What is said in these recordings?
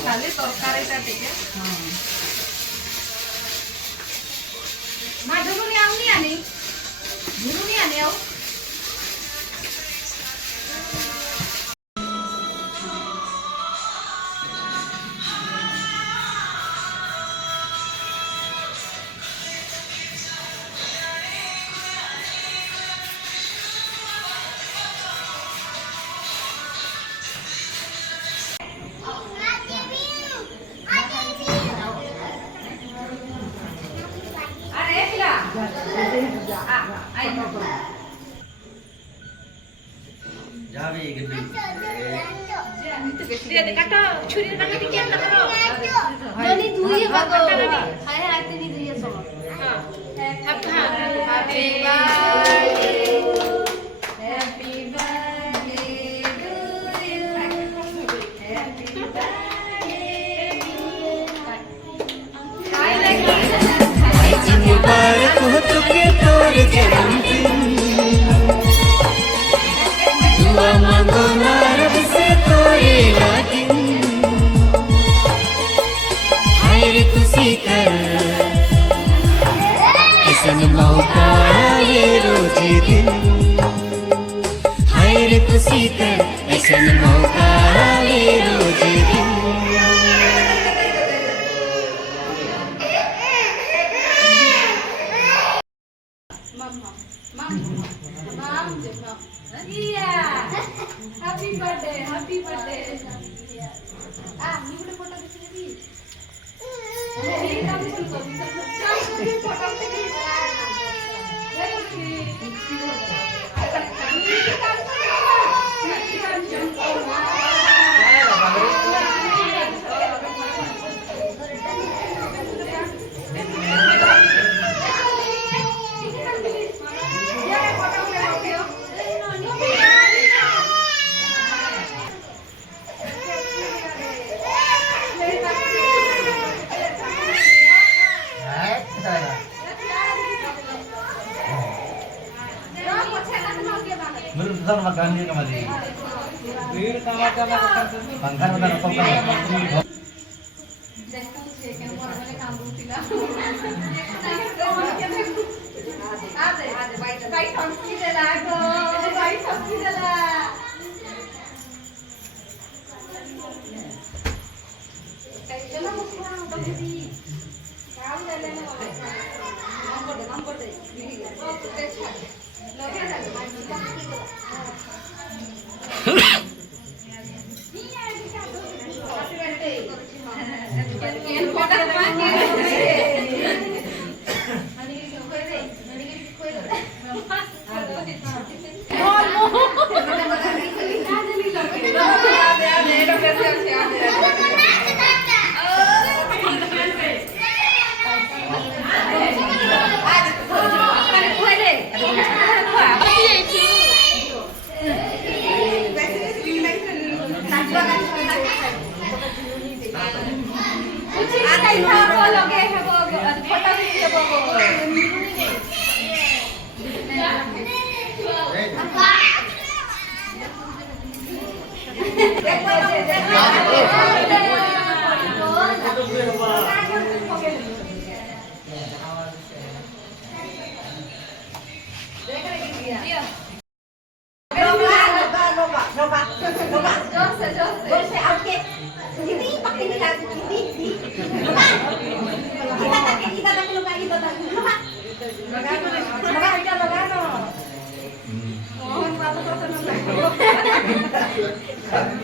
ଖାଲି ତରକାରୀଟା ଟିକେ ମା ଝୁଲୁନି ଆଉ ନିଆନି ଝୁଲୁନି ଆନି ଆଉ काटो छुरी काटो टिके करो ननी धुई हगो हाय हाय तिनी धुई सब हां happy birthday to you happy birthday मुबारक हो तुके तोर जन्मदिन दुआ मांगो ना रब से तोरे लागिन हाय खुशी कर ऐसन मौका ये रोज दिन हाय खुशी कर ऐसन मौका ये रोज दिन हैप्पी बर्थडे आ मी ଗୋଟେ ଫଟो ଦେଖିବି ଏଇ କାମ ଶୁଣି କରିବି ଫଟो ଦେଖିବି Belum pesan makan dia kemari. Ini tamat makan udah apa kan? ଦେଖୁଛି କେନ ମୋର ମାନେ କାନ୍ଦୁଥିଲା ଆଦେ ବାଇ ଠକି ଦେଲା ଗো ବାଇ ଠକି ଦେଲା କେନ ମୁଖା ବସିବି କାଉ ଦେଲେ ନା ନମ୍ବର ଦେ ଓ ଦେ ଛାଡ ଲଗେ ଦେ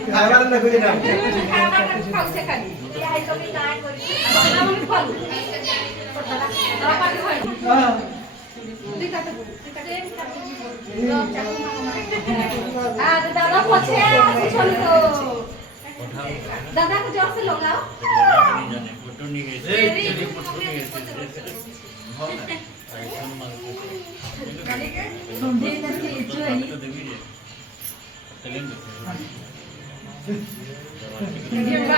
Kawan nak kuji nak. दादा पछे दादा को जोर से लगाओ फोटो नहीं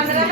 कैमरा